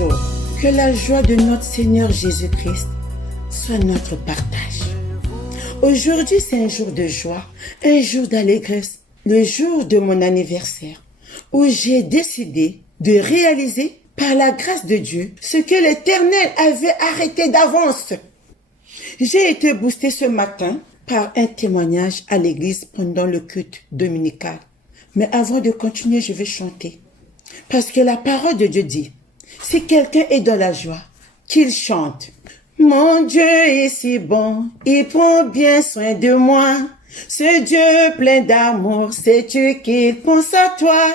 jour. Que la joie de notre Seigneur Jésus-Christ soit notre partage. Aujourd'hui, c'est un jour de joie, un jour d'allégresse, le jour de mon anniversaire, où j'ai décidé de réaliser, par la grâce de Dieu, ce que l'Éternel avait arrêté d'avance. J'ai été boostée ce matin par un témoignage à l'église pendant le culte dominical. Mais avant de continuer, je vais chanter. Parce que la parole de Dieu dit, si quelqu'un est dans la joie, qu'il chante. Mon Dieu est si bon, il prend bien soin de moi. Ce Dieu plein d'amour, sais-tu qu'il pense à toi?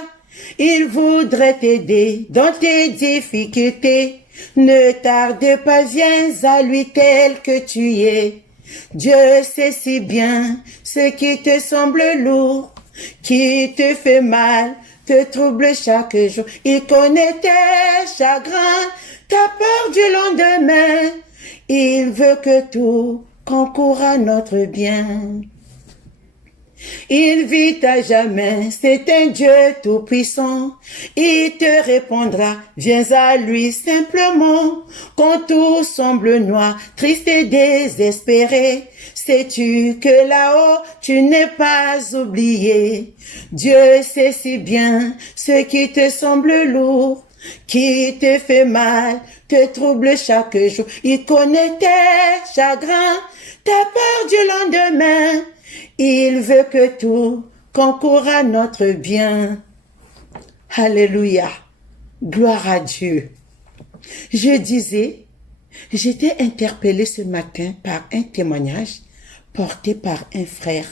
Il voudrait t'aider dans tes difficultés. Ne tarde pas, viens à lui tel que tu es. Dieu sait si bien ce qui te semble lourd, qui te fait mal, te trouble chaque jour. Il connaît tes chagrins, ta peur du lendemain. Il veut que tout concourt à notre bien. Il vit à jamais, c'est un Dieu tout-puissant. Il te répondra, viens à lui simplement. Quand tout semble noir, triste et désespéré, sais-tu que là-haut, tu n'es pas oublié. Dieu sait si bien ce qui te semble lourd, qui te fait mal, te trouble chaque jour. Il connaît tes chagrins, ta peur du lendemain. Il veut que tout concourt à notre bien. Alléluia. Gloire à Dieu. Je disais, j'étais interpellée ce matin par un témoignage porté par un frère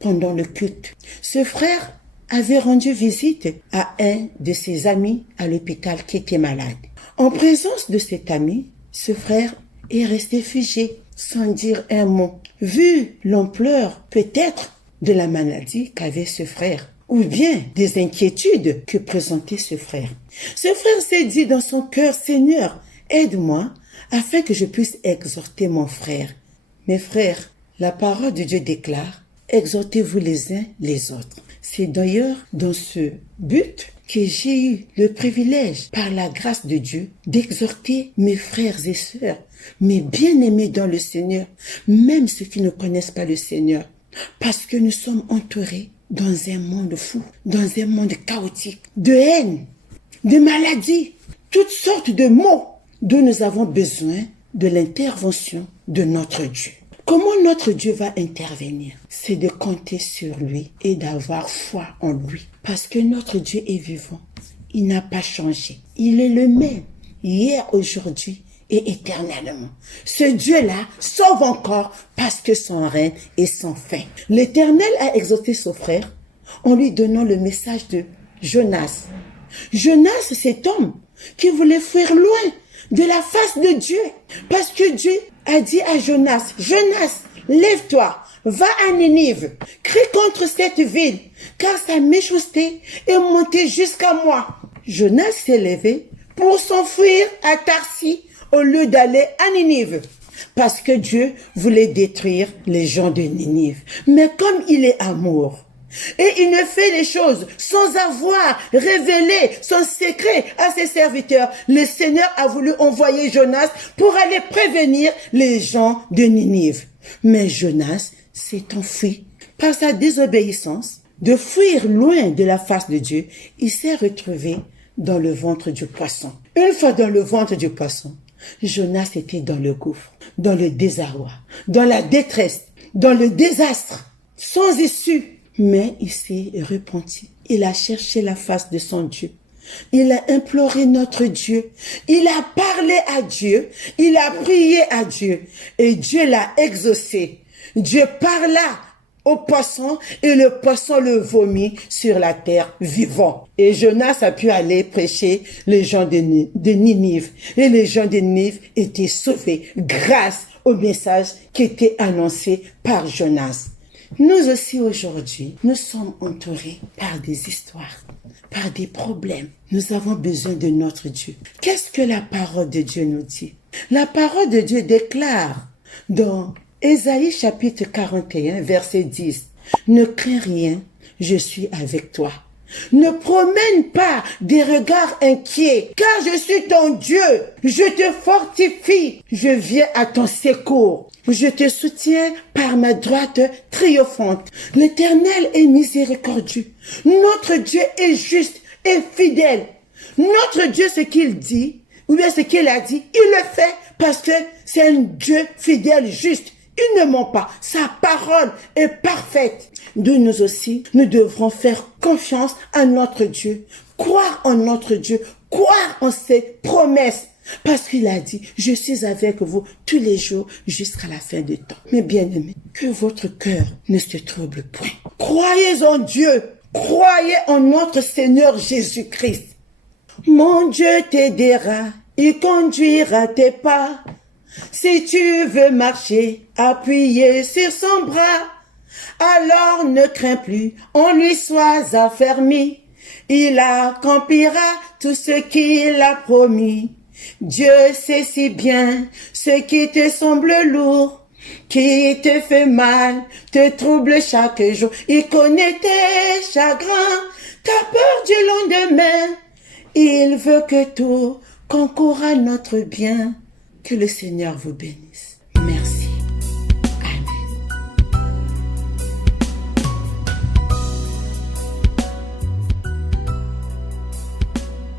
pendant le culte. Ce frère avait rendu visite à un de ses amis à l'hôpital qui était malade. En présence de cet ami, ce frère est resté figé sans dire un mot. Vu l'ampleur peut-être de la maladie qu'avait ce frère, ou bien des inquiétudes que présentait ce frère. Ce frère s'est dit dans son cœur, Seigneur, aide-moi afin que je puisse exhorter mon frère. Mes frères, la parole de Dieu déclare, exhortez-vous les uns les autres. C'est d'ailleurs dans ce but que j'ai eu le privilège, par la grâce de Dieu, d'exhorter mes frères et sœurs, mes bien-aimés dans le Seigneur, même ceux qui ne connaissent pas le Seigneur, parce que nous sommes entourés dans un monde fou, dans un monde chaotique, de haine, de maladie, toutes sortes de maux dont nous avons besoin de l'intervention de notre Dieu. Comment notre Dieu va intervenir? C'est de compter sur lui et d'avoir foi en lui. Parce que notre Dieu est vivant. Il n'a pas changé. Il est le même, hier, aujourd'hui et éternellement. Ce Dieu-là sauve encore parce que son règne est sans fin. L'Éternel a exhorté son frère en lui donnant le message de Jonas. Jonas, c'est cet homme qui voulait fuir loin de la face de Dieu. Parce que Dieu a dit à Jonas, Jonas, lève-toi, va à Ninive, crie contre cette ville, car sa méchanceté est montée jusqu'à moi. Jonas s'est levé pour s'enfuir à Tarsis au lieu d'aller à Ninive, parce que Dieu voulait détruire les gens de Ninive. Mais comme il est amour, et il ne fait les choses sans avoir révélé son secret à ses serviteurs, le Seigneur a voulu envoyer Jonas pour aller prévenir les gens de Ninive. Mais Jonas s'est enfui par sa désobéissance. De fuir loin de la face de Dieu, il s'est retrouvé dans le ventre du poisson. Une fois dans le ventre du poisson, Jonas était dans le gouffre, dans le désarroi, dans la détresse, dans le désastre, sans issue. Mais il s'est repenti. Il a cherché la face de son Dieu. Il a imploré notre Dieu. Il a parlé à Dieu. Il a prié à Dieu. Et Dieu l'a exaucé. Dieu parla au poisson et le poisson le vomit sur la terre vivant. Et Jonas a pu aller prêcher les gens de Ninive. Et les gens de Ninive étaient sauvés grâce au message qui était annoncé par Jonas. Nous aussi aujourd'hui, nous sommes entourés par des histoires, par des problèmes. Nous avons besoin de notre Dieu. Qu'est-ce que la parole de Dieu nous dit? La parole de Dieu déclare dans Ésaïe chapitre 41, verset 10, « Ne crains rien, je suis avec toi. Ne promène pas des regards inquiets, car je suis ton Dieu. Je te fortifie. Je viens à ton secours. Je te soutiens par ma droite triomphante. L'Éternel est miséricordieux. Notre Dieu est juste et fidèle. Notre Dieu, ce qu'il dit, ou bien ce qu'il a dit, il le fait parce que c'est un Dieu fidèle, juste. Il ne ment pas. Sa parole est parfaite. Nous aussi, nous devrons faire confiance à notre Dieu, croire en notre Dieu, croire en ses promesses. Parce qu'il a dit, je suis avec vous tous les jours jusqu'à la fin du temps. Mes bien-aimés, que votre cœur ne se trouble point. Croyez en Dieu. Croyez en notre Seigneur Jésus-Christ. Mon Dieu t'aidera, il conduira tes pas. Si tu veux marcher, appuyé sur son bras, alors ne crains plus, en lui sois affermi. Il accomplira tout ce qu'il a promis. Dieu sait si bien ce qui te semble lourd, qui te fait mal, te trouble chaque jour. Il connaît tes chagrins, ta peur du lendemain. Il veut que tout concourt à notre bien. Que le Seigneur vous bénisse.